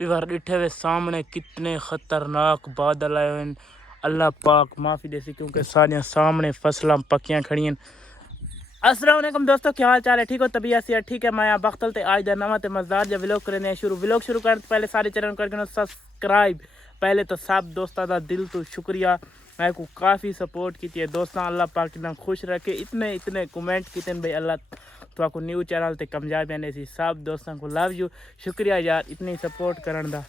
ویور ڈٹھے ہوئے سامنے کتنے خطرناک بادل آئے ہوئے ہیں۔ اللہ پاک معافی دے سی کیونکہ ساریاں سامنے فصلاں پکیاں کھڑی ہیں۔ السلام علیکم دوستو، کیا حال چال ہے؟ ٹھیک ہو؟ طبیعت سی ٹھیک ہے؟ میں بختل تے آج دا نواں تے مزدار جا ولاگ کرنے شروع کرنے تو پہلے سارے چینل کر کے سبسکرائب۔ پہلے تو سب دوستاں دا دل تو شکریہ، میں کو کافی سپورٹ کی ہے دوستاں، اللہ پاک نام خوش رکھے۔ اتنے کمنٹ کیتے ہیں بھائی اللہ تو کو نیو چینل تے کامیابی نے سی، سب دوستاں کو لو یو، شکریہ یار اتنی سپورٹ کرن دا۔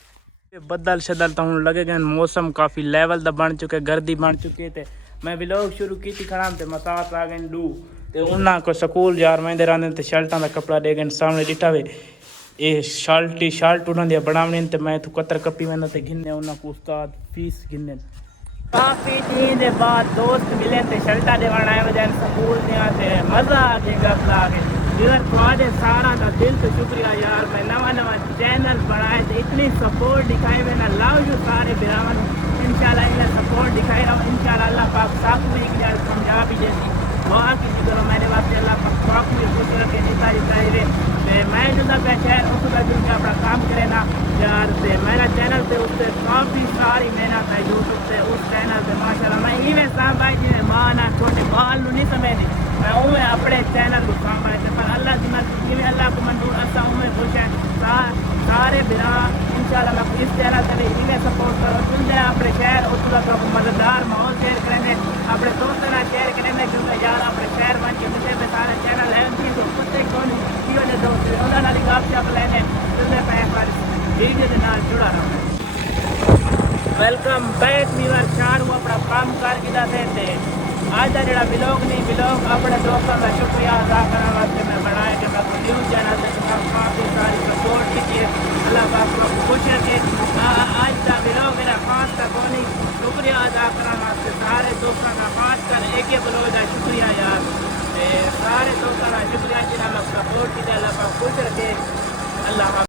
بدل شدل تو ہوں لگے گئے، موسم کافی لیول دا بن چکے، گردی بن چکی تے میں ولاگ شروع کی کھڑا تے مساس آ گئے ڈو تے انہاں کو سکول یار میں دے راندے تے شرٹاں دا کپڑا دے گئے سامنے ڈٹھا وے اے شرٹ انہاں دی بناونی تے میں تو قطر کپی میں تے گھنے انہاں کو استاد فیس گھنے کافی دن دے بعد دوست ملے تے شرٹاں دے آئے وجہ سکول دیاں تے مزہ آ کے گپ لا کے جدھر تھوڑے سارا دا دل تو شکریہ یار، میں نواں چینل بنائے تے اتنی سپورٹ دکھائی میں نہ لاؤ جو سارے براون انشاءاللہ انہیں سپورٹ دکھائی رہا ہوں، انشاءاللہ اللہ پاک ساتھ میں ایک یار کامیابی جیسی دعا کسی کرو میرے واسطے، اللہ پاک مجھے خوش رکھے ساری رہے میں جو پہ شہر اس کا جو اپنا کام کرے نا یار تے میرا چینل پہ اس سے کافی ساری محنت ہے یوٹیوب سے اس چینل پہ ماشاءاللہ میں ایویں صاحب بھائی جی ماں نہ چھوٹے بال نہیں سمجھتی میں اوے اپنے چینل کو سامنے پر اللہ کی مرضی میں اللہ کو منظور ایسا میں خوش ہے سارے برا انشاءاللہ میں اس چینل سے ایویں سپورٹ کرو چلتے اپنے شہر اس کا مزیدار ماحول شیئر کریں گے اپنے دوستوں کا شیئر کریں گے کیونکہ یار اپنے شہر بن کے مجھے بھی سارے چینل ہے ان کی تو کتے کون دوست انہوں نے گپ شپ لینے چلتے پہ پر ویڈیو کے نال جڑا رہا ویلکم بیک ویور چار وہ اپنا کام کر کے دے آج کا جڑا ولاگ نہیں ولاگ اپنے دوستوں کا شکریہ ادا کرنے واسطے میں بنایا کہ میں نیوز چینل سے کافی ساری سپورٹ کی ہے، اللہ پاک کو خوش رکھے۔ آج کا ولاگ میرا خاص کا کونی شکریہ ادا کرنے واسطے سارے دوستوں کا خاص کر ایک ولاگ کا شکریہ یار، سارے